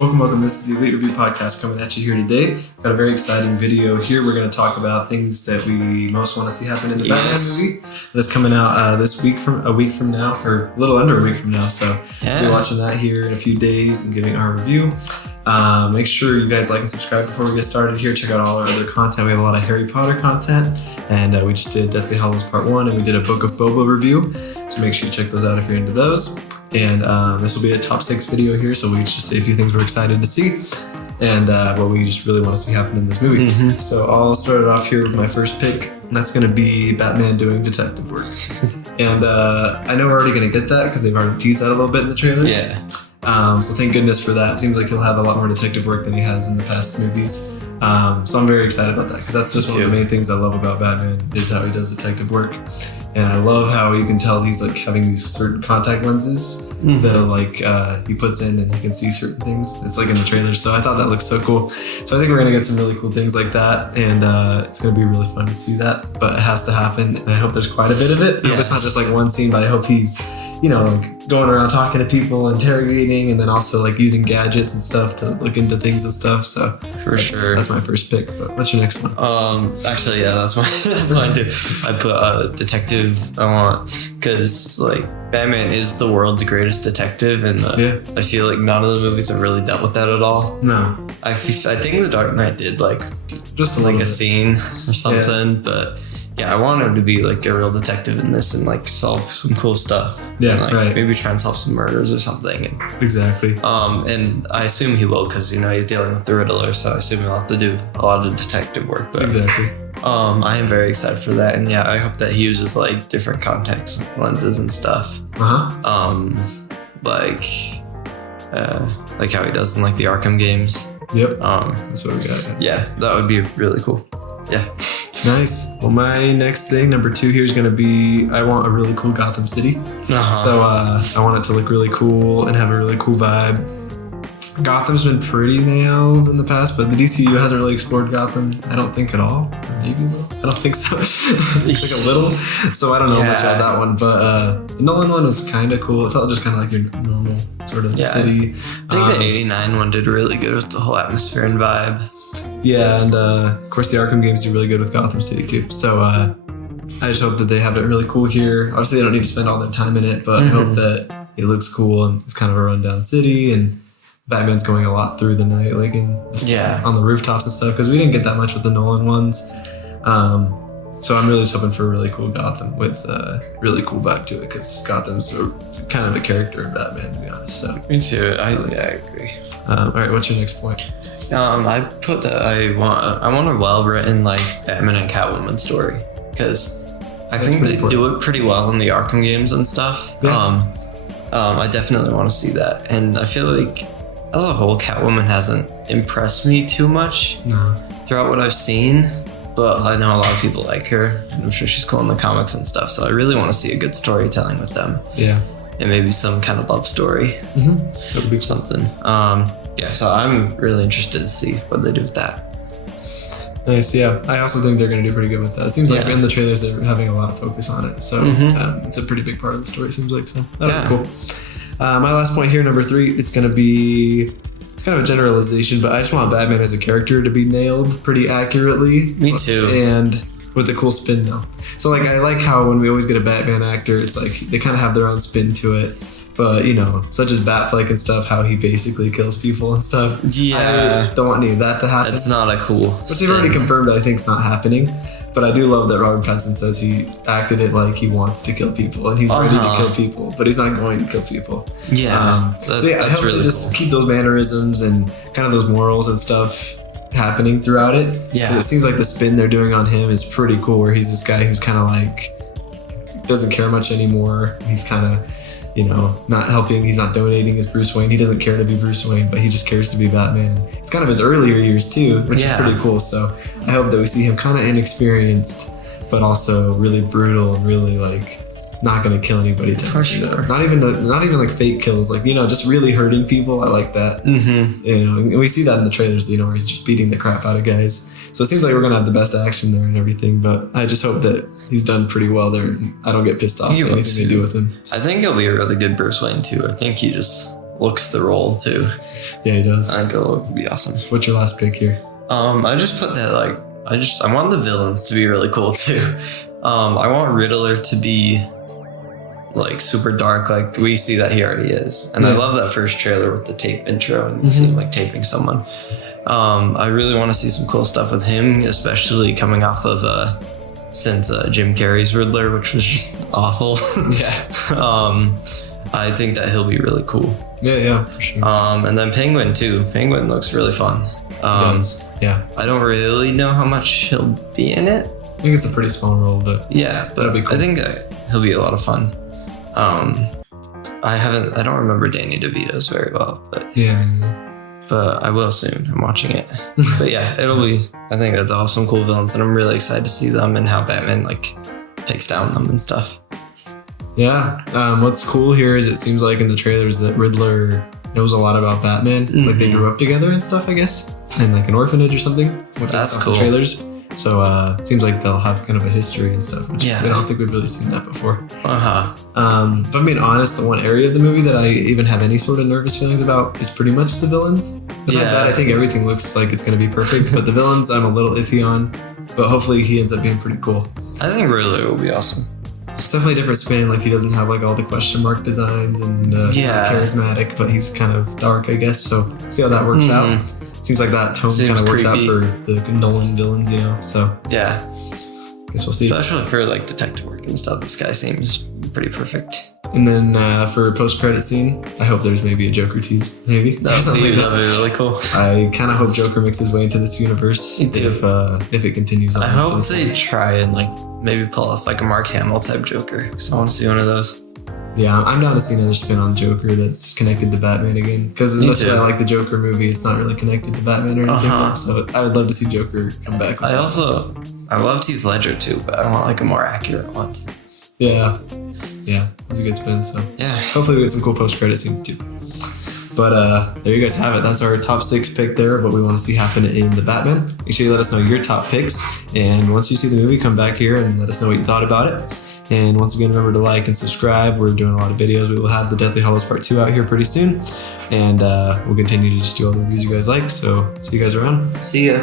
Welcome. This is the ELEET Review Podcast coming at you here today. Got a very exciting video here. We're going to talk about things that we most want to see happen in the Batman movie. That's coming out this week from a week from now, or a little under a week from now. So we'll be watching that here in a few days and giving our review. Make sure you guys like and subscribe before we get started here. Check out all our other content. We have a lot of Harry Potter content, and we just did Deathly Hallows Part 1, and we did a Book of Boba review. So make sure you check those out if you're into those. And this will be a top 6 video here, so we just say a few things we're excited to see and what we just really want to see happen in this movie. So I'll start it off here with my first pick, and that's going to be Batman doing detective work. And I know we're already going to get that because they've already teased that a little bit in the trailers. So thank goodness for that. It seems like he'll have a lot more detective work than he has in the past movies. So I'm very excited about that because that's just one of the main things I love about Batman is how he does detective work. And I love how you can tell he's like having these certain contact lenses that are like he puts in and you can see certain things. It's like in the trailers. So I thought that looked so cool. So I think we're going to get some really cool things like that. And it's going to be really fun to see that. But it has to happen. And I hope there's quite a bit of it. I hope it's not just like one scene, but I hope he's, like going around talking to people, interrogating, and then also like using gadgets and stuff to look into things and stuff. So that's my first pick. But what's your next one? Actually, yeah, that's mine too. I put detective. I want because like Batman is the world's greatest detective, and I feel like none of the movies have really dealt with that at all. No, I think The Dark Knight did like just a scene or something, but. Yeah, I want him to be like a real detective in this and like solve some cool stuff. Yeah, and, maybe try and solve some murders or something. Exactly. And I assume he will because he's dealing with the Riddler, so I assume he'll have to do a lot of detective work. But, exactly. I am very excited for that, and I hope that he uses like different context lenses and stuff. Like how he does in like the Arkham games. Yep. That's what we got. Yeah, that would be really cool. Yeah. Nice. Well, my next thing, number 2 here is going to be, I want a really cool Gotham City. So I want it to look really cool and have a really cool vibe. Gotham's been pretty nailed in the past, but the DCU hasn't really explored Gotham, I don't think at all. Or maybe a little. I don't think so. It's like a little. So I don't know much about that one, but the Nolan one was kind of cool. It felt just kind of like your normal sort of city. I think the 89 one did really good with the whole atmosphere and vibe. Yeah, and of course the Arkham games do really good with Gotham City too. So I just hope that they have it really cool here. Obviously they don't need to spend all their time in it, but I hope that it looks cool and it's kind of a rundown city and Batman's going a lot through the night, like on the rooftops and stuff, because we didn't get that much with the Nolan ones. So I'm really just hoping for a really cool Gotham with a really cool vibe to it, because Gotham's kind of a character in Batman, to be honest. So me too. I agree. All right, what's your next point? I put that I want a well-written like Batman and Catwoman story, because I think they do it pretty well in the Arkham games and stuff. I definitely want to see that, and I feel like as a whole, Catwoman hasn't impressed me too much throughout what I've seen. But I know a lot of people like her, and I'm sure she's cool in the comics and stuff. So I really want to see a good storytelling with them. Yeah. And maybe some kind of love story. That would be something. So I'm really interested to see what they do with that. Nice, yeah. I also think they're going to do pretty good with that. It seems like in the trailers they're having a lot of focus on it. So it's a pretty big part of the story, seems like. So that would be cool. My last point here, number 3, it's going to be... It's kind of a generalization, but I just want Batman as a character to be nailed pretty accurately. Me too. And with a cool spin, though. So, like, I like how when we always get a Batman actor, it's like they kind of have their own spin to it. But, such as Batfleck and stuff, how he basically kills people and stuff. Yeah. I don't want any of that to happen. That's not a cool Which they've already confirmed that I think it's not happening. But I do love that Robert Pattinson says he acted it like he wants to kill people and he's ready to kill people, but he's not going to kill people. Yeah. I hope they just keep those mannerisms and kind of those morals and stuff happening throughout it. Yeah. So it seems like the spin they're doing on him is pretty cool, where he's this guy who's kind of like doesn't care much anymore. He's kind of, not helping. He's not donating as Bruce Wayne. He doesn't care to be Bruce Wayne, but he just cares to be Batman. It's kind of his earlier years too, which is pretty cool. So I hope that we see him kind of inexperienced, but also really brutal and really like not going to kill anybody. For sure. Not even like fake kills, like, just really hurting people. I like that. And we see that in the trailers, where he's just beating the crap out of guys. So it seems like we're going to have the best action there and everything, but I just hope that he's done pretty well there and I don't get pissed off at anything they do with him. I think he'll be a really good Bruce Wayne too. I think he just looks the role too. Yeah, he does. I think it would be awesome. What's your last pick here? I just put that like I want the villains to be really cool too. I want Riddler to be like super dark, like we see that he already is. And I love that first trailer with the tape intro and you see him like taping someone. I really want to see some cool stuff with him, especially coming off of since Jim Carrey's Riddler, which was just awful. I think that he'll be really cool. Yeah, for sure. And then Penguin too. Penguin looks really fun. He does. Yeah. I don't really know how much he'll be in it. I think it's a pretty small role, but yeah, but be cool. I think he'll be a lot of fun. I don't remember Danny DeVito's very well, but but I will soon. I'm watching it. But yeah, it'll be. I think that's all some cool villains, and I'm really excited to see them and how Batman like takes down them and stuff. Yeah. What's cool here is it seems like in the trailers that Riddler knows a lot about Batman. Like they grew up together and stuff, I guess, in like an orphanage or something. That's cool. The trailers. So it seems like they'll have kind of a history and stuff, which I don't think we've really seen that before. If I'm being honest, the one area of the movie that I even have any sort of nervous feelings about is pretty much the villains. Besides that, I think everything looks like it's going to be perfect, but the villains I'm a little iffy on, but hopefully he ends up being pretty cool. I think Riddler will be awesome. It's definitely a different spin, like he doesn't have like all the question mark designs and charismatic, but he's kind of dark, I guess, so see how that works out. Seems like that tone kind of works out for the Nolan villains, you know, so yeah. Guess we'll see. Especially for like detective work and stuff, this guy seems pretty perfect. And then for post-credit scene, I hope there's maybe a Joker tease, maybe. That'd be really cool. I kind of hope Joker makes his way into this universe if it continues on. I hope they try and like maybe pull off like a Mark Hamill type Joker, because I want to see one of those. Yeah, I'm down to see another spin on Joker that's connected to Batman again. Because as much as I like the Joker movie, it's not really connected to Batman or anything. So I would love to see Joker come back. I love Heath Ledger too, but I want like a more accurate one. Yeah, that's a good spin. So yeah, hopefully we get some cool post-credit scenes too. But there you guys have it. That's our top 6 pick there of what we want to see happen in the Batman. Make sure you let us know your top picks. And once you see the movie, come back here and let us know what you thought about it. And once again, remember to like and subscribe. We're doing a lot of videos. We will have the Deathly Hallows Part 2 out here pretty soon. And we'll continue to just do all the reviews you guys like. So see you guys around. See ya.